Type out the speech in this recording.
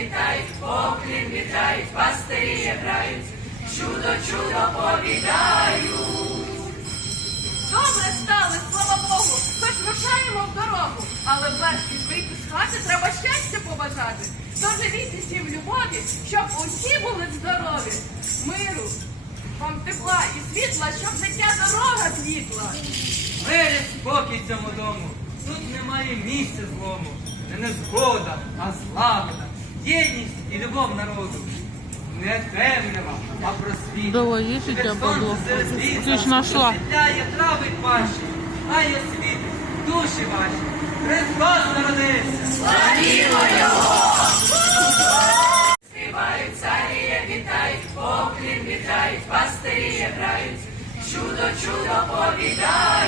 вітають, поклін вітають, пастирі грають, чудо, чудо повідають. Добре стали, слава Богу, хоч рушаємо в дорогу, але перш ніж вийти з хати, треба щастя побажати. Тож всім в любові, щоб усі були здорові. Миру, вам тепла і світла, щоб життя дорога світла. Мир і спокій цьому дому. Тут немає місця злому. Не незгода, а злагода єдність і любов народу. Не темрява, а просвіт. Давай, їжі тебе бабло. Ти ж нашла. Світляє трави ваші, а є світ, душі ваші. Христос народився. Славімо Його! Співають царі, вітають, поклін вітають, пастирі грають. Чудо, чудо повідають.